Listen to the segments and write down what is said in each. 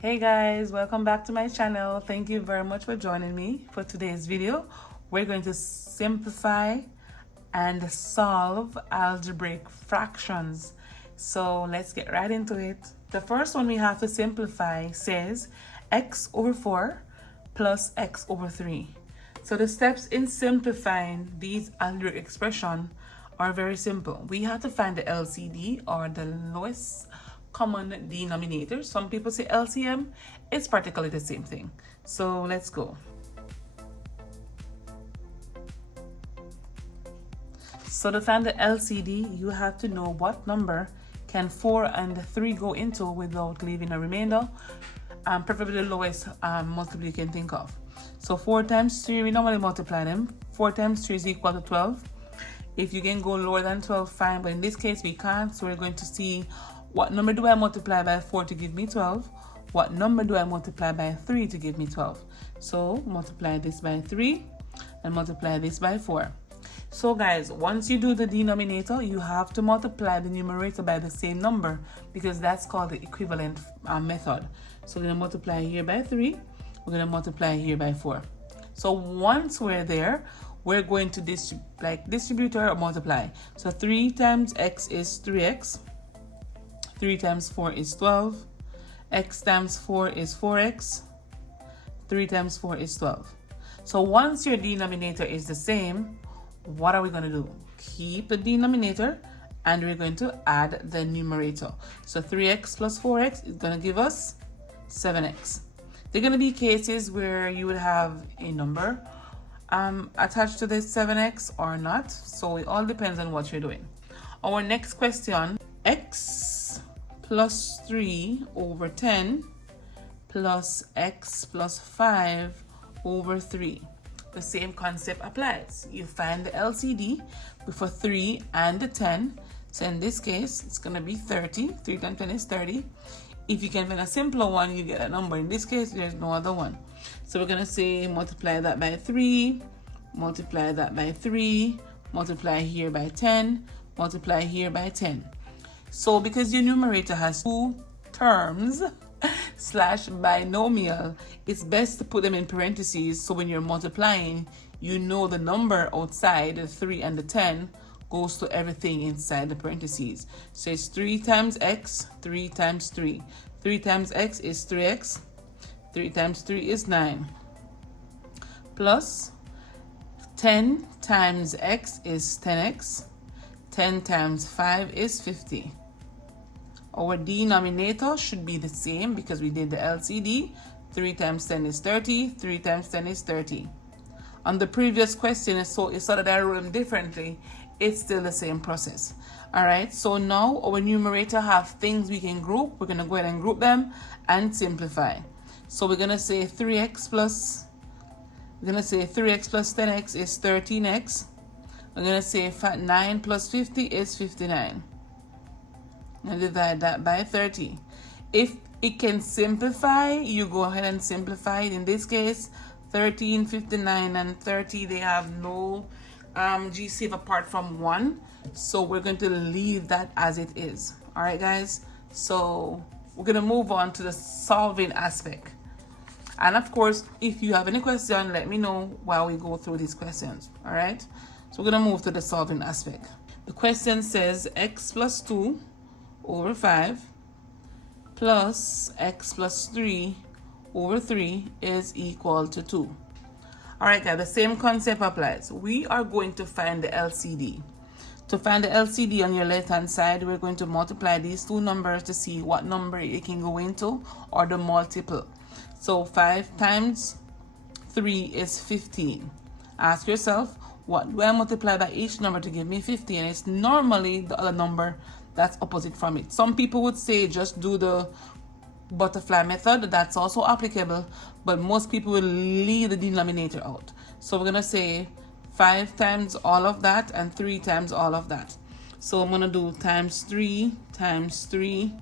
Hey guys, welcome back to my channel. Thank you very much for joining me for today's video. We're going to simplify and solve algebraic fractions. So let's get right into it. The first one we have to simplify says x over 4 plus x over 3. So the steps in simplifying these algebraic expressions are very simple. We have to find the LCD, or the lowest common denominator. Some people say LCM. It's practically the same thing. So let's go. So to find the LCD, you have to know what number can 4 and 3 go into without leaving a remainder, preferably the lowest multiple you can think of. So 4 times 3, we normally multiply them. 4 times 3 is equal to 12. If you can go lower than 12, fine, but in this case we can't, so we're going to see what number do I multiply by 4 to give me 12? What number do I multiply by 3 to give me 12? So multiply this by 3 and multiply this by 4. So guys, once you do the denominator, you have to multiply the numerator by the same number, because that's called the equivalent method. So we're going to multiply here by 3. We're going to multiply here by 4. So once we're there, we're going to distribute or multiply. So 3 times x is 3x. 3 times 4 is 12. X times 4 is 4x. 3 times 4 is 12. So once your denominator is the same, what are we going to do? Keep the denominator and we're going to add the numerator. So 3x plus 4x is going to give us 7x. There are going to be cases where you would have a number attached to this 7x or not. So it all depends on what you're doing. Our next question, x plus 3 over 10 plus x plus 5 over 3. The same concept applies. You find the LCD for 3 and the 10. So in this case, it's going to be 30. 3 times 10 is 30. If you can find a simpler one, you get a number. In this case, there's no other one. So we're going to say multiply that by 3, multiply that by 3, multiply here by 10, multiply here by 10. So because your numerator has 2 terms slash binomial, it's best to put them in parentheses, so when you're multiplying, you know the number outside, the 3 and the 10, goes to everything inside the parentheses. So it's 3 times x, 3 times 3. 3 times x is 3x. 3 times 3 is 9. Plus 10 times x is 10x. 10 times 5 is 50. Our denominator should be the same because we did the LCD. 3 times 10 is 30. 3 times 10 is 30. On the previous question, so it's sort of that I wrote them differently. It's still the same process. All right, so now our numerator have things we can group. We're going to go ahead and group them and simplify. So we're going to say 3x plus 10x is 13x. We're going to say 9 plus 50 is 59. And divide that by 30. If it can simplify, you go ahead and simplify it. In this case, 13, 59, and 30, they have no GCF apart from 1. So we're going to leave that as it is. All right, guys. So we're going to move on to the solving aspect. And of course, if you have any question, let me know while we go through these questions. All right. So we're going to move to the solving aspect. The question says x plus 2 over 5 plus x plus 3 over 3 is equal to 2. All right, guys, the same concept applies. We are going to find the LCD. To find the LCD on your left-hand side, we're going to multiply these two numbers to see what number it can go into, or the multiple. So 5 times 3 is 15. Ask yourself, what do I multiply by each number to give me 50? And it's normally the other number that's opposite from it. Some people would say just do the butterfly method. That's also applicable, but most people will leave the denominator out. So we're going to say 5 times all of that and 3 times all of that. So I'm going to do times 3 times 3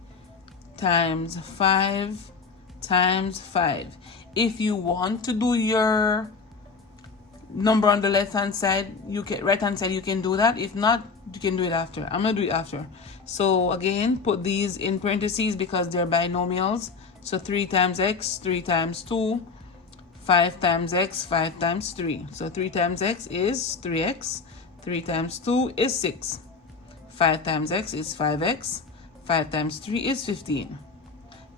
times 5 times 5. If you want to do your number on the left hand side, right hand side, you can do that. If not, you can do it after. I'm gonna do it after. So again, put these in parentheses because they're binomials. So 3 times x, 3 times 2, 5 times x, 5 times 3. So 3 times x is 3x, 3 times 2 is 6, 5 times x is 5x, 5 times 3 is 15.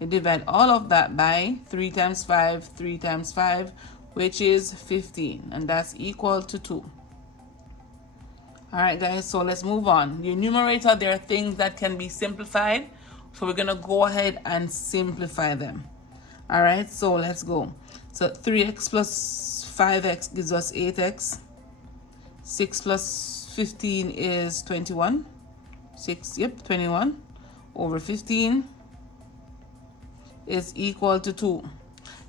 You divide all of that by 3 times 5, 3 times 5, which is 15, and that's equal to 2. Alright guys, so let's move on. The numerator, there are things that can be simplified, so we're going to go ahead and simplify them. Alright, so let's go. So 3x plus 5x gives us 8x. 6 plus 15 is 21. 21 over 15 is equal to 2.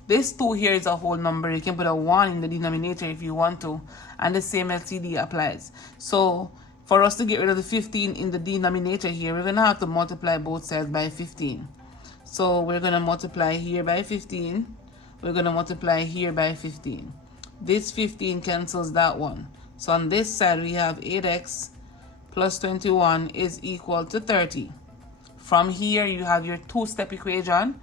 This 2 here is a whole number. You can put a 1 in the denominator if you want to, and the same LCD applies. So for us to get rid of the 15 in the denominator here, we're going to have to multiply both sides by 15. So we're going to multiply here by 15. We're going to multiply here by 15. This 15 cancels that one. So on this side we have 8x plus 21 is equal to 30. From here you have your two-step equation.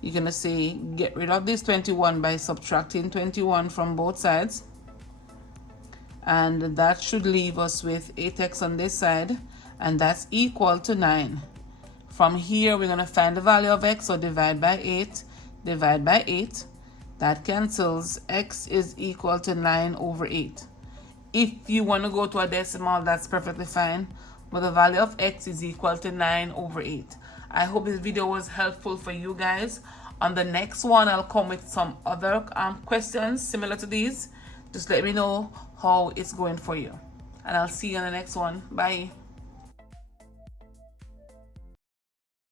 You're going to say get rid of this 21 by subtracting 21 from both sides. And that should leave us with 8x on this side, and that's equal to 9. From here we're going to find the value of x, so divide by 8, divide by 8. That cancels. X is equal to 9 over 8. If you want to go to a decimal, that's perfectly fine, but the value of x is equal to 9 over 8. I hope this video was helpful for you guys. On the next one, I'll come with some other questions similar to these. Just let me know how it's going for you. And I'll see you on the next one. Bye.